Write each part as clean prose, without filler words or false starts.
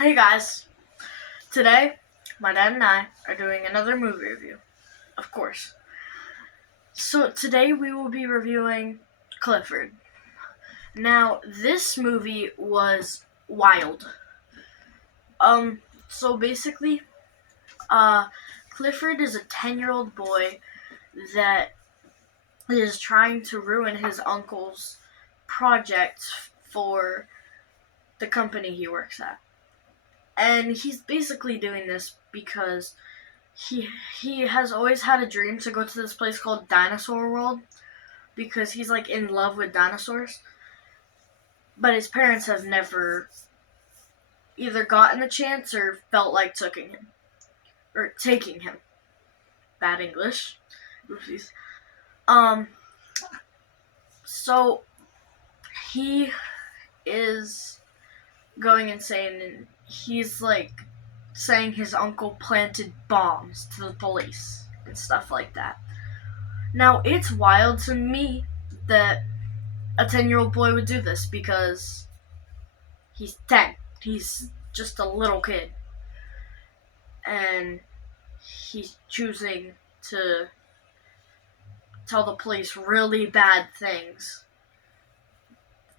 Hey guys, today my dad and I are doing another movie review, of course. So today we will be reviewing Clifford. Now, this movie was wild. So basically, uh, Clifford is a 10-year-old boy that is trying to ruin his uncle's project for the company he works at. And he's basically doing this because he has always had a dream to go to this place called Dinosaur World because he's like in love with dinosaurs. But his parents have never either gotten a chance or felt like taking him. Bad English. Oopsies. Um so he is going insane and he's like saying his uncle planted bombs to the police and stuff like that. Now, it's wild to me that a 10-year-old boy would do this because he's 10. He's just a little kid. And he's choosing to tell the police really bad things.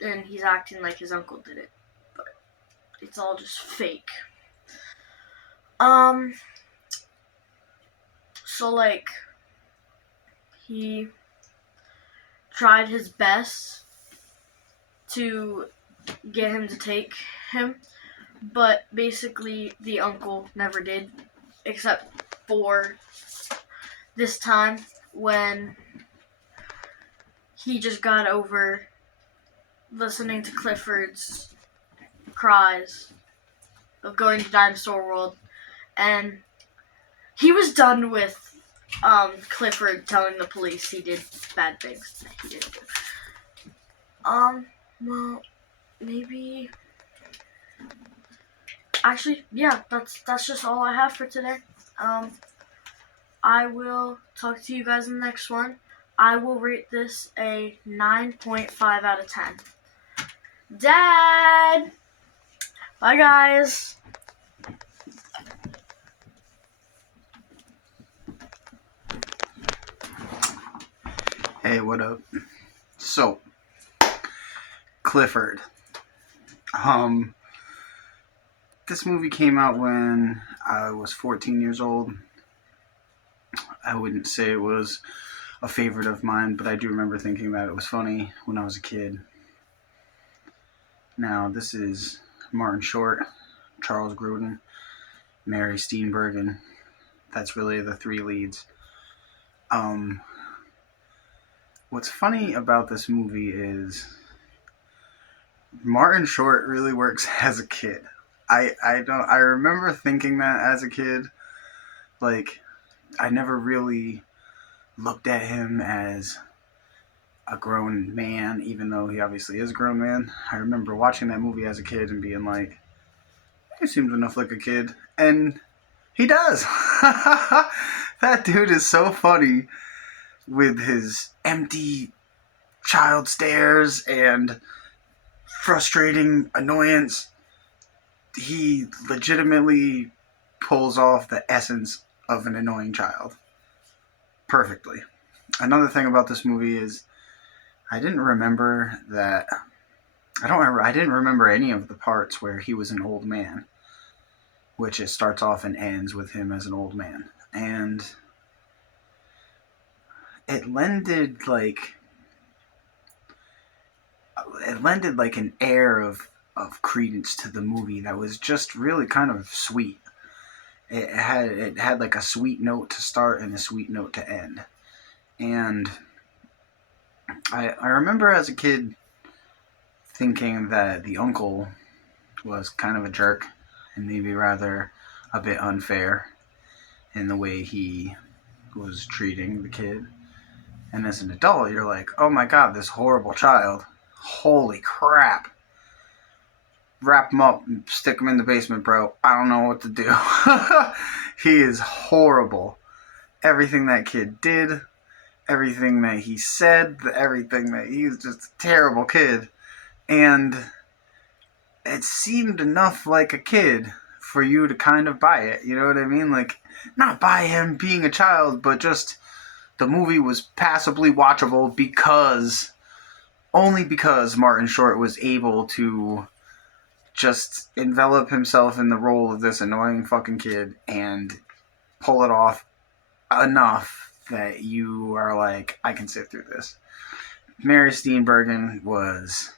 And he's acting like his uncle did it. But it's all just fake. So, like, he tried his best to get him to take him, but basically the uncle never did, except for this time when he just got over listening to Clifford's cries of going to Dinosaur World, and he was done with Clifford telling the police he did bad things that he didn't do. Well, maybe. Actually, yeah, that's just all I have for today. I will talk to you guys in the next one. I will rate this a 9.5 out of 10. Dad! Bye, guys! Hey, what up? So, Clifford. This movie came out when I was 14 years old. I wouldn't say it was a favorite of mine, but I do remember thinking that it was funny when I was a kid. Now, this is Martin Short, Charles Grodin, Mary Steenburgen. That's really the three leads. What's funny about this movie is Martin Short really works as a kid. I remember thinking that as a kid. Like, I never really looked at him as a grown man, even though he obviously is a grown man. I remember watching that movie as a kid and being like, he seems enough like a kid. And he does. That dude is so funny with his empty child stares and frustrating annoyance. He legitimately pulls off the essence of an annoying child perfectly. Another thing about this movie is I didn't remember that. I didn't remember any of the parts where he was an old man, which it starts off and ends with him as an old man, and it lended like an air of credence to the movie that was just really kind of sweet. It had like a sweet note to start and a sweet note to end. And I remember as a kid thinking that the uncle was kind of a jerk and maybe rather a bit unfair in the way he was treating the kid. And as an adult, you're like, oh my god, this horrible child. Holy crap. Wrap him up and stick him in the basement, bro. I don't know what to do. He is horrible. Everything that kid did, everything that he said, everything that he's just a terrible kid. And it seemed enough like a kid for you to kind of buy it. You know what I mean? Like, not buy him being a child, but just the movie was passably watchable because only because Martin Short was able to just envelop himself in the role of this annoying fucking kid and pull it off enough that you are like, I can sit through this. Mary Steenburgen was,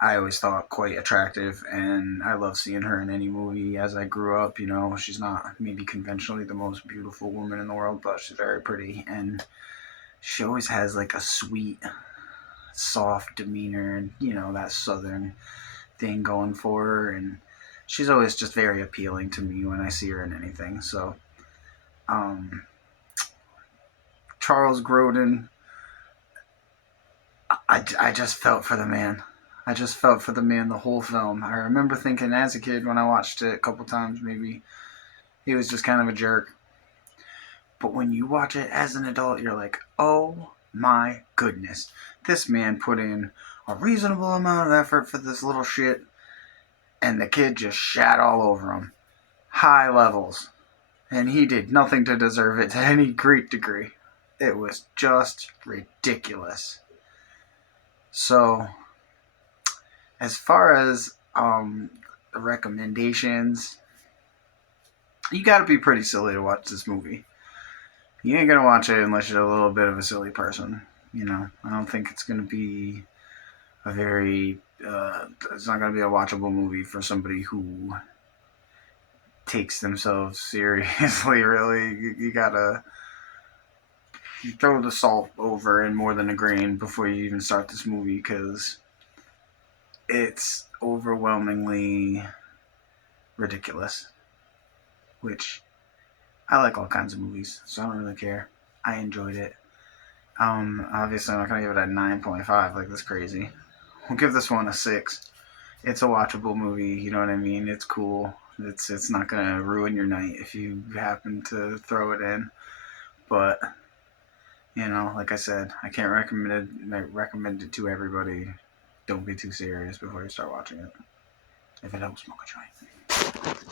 I always thought, quite attractive, and I love seeing her in any movie as I grew up. You know, she's not maybe conventionally the most beautiful woman in the world, but she's very pretty, and she always has like a sweet, soft demeanor, and that southern thing going for her, and she's always just very appealing to me when I see her in anything. So, um, Charles Grodin, I just felt for the man. I just felt for the man the whole film. I remember thinking as a kid when I watched it a couple times, maybe he was just kind of a jerk. But when you watch it as an adult, you're like, oh my goodness. This man put in a reasonable amount of effort for this little shit, and the kid just shat all over him. High levels. And he did nothing to deserve it to any great degree. It was just ridiculous. So, as far as the recommendations, you gotta be pretty silly to watch this movie. You ain't gonna watch it unless you're a little bit of a silly person. I don't think it's gonna be a very. It's not gonna be a watchable movie for somebody who takes themselves seriously. Really, you gotta throw the salt over in more than a grain before you even start this movie because it's overwhelmingly ridiculous. Which I like all kinds of movies, so I don't really care. I enjoyed it. Obviously, I'm not gonna give it a 9.5 like this crazy. We'll give this one a 6. It's a watchable movie. You know what I mean? It's cool. It's not gonna ruin your night if you happen to throw it in. But like I said, I can't recommend it to everybody. Don't be too serious before you start watching it. If it helps, smoke a joint.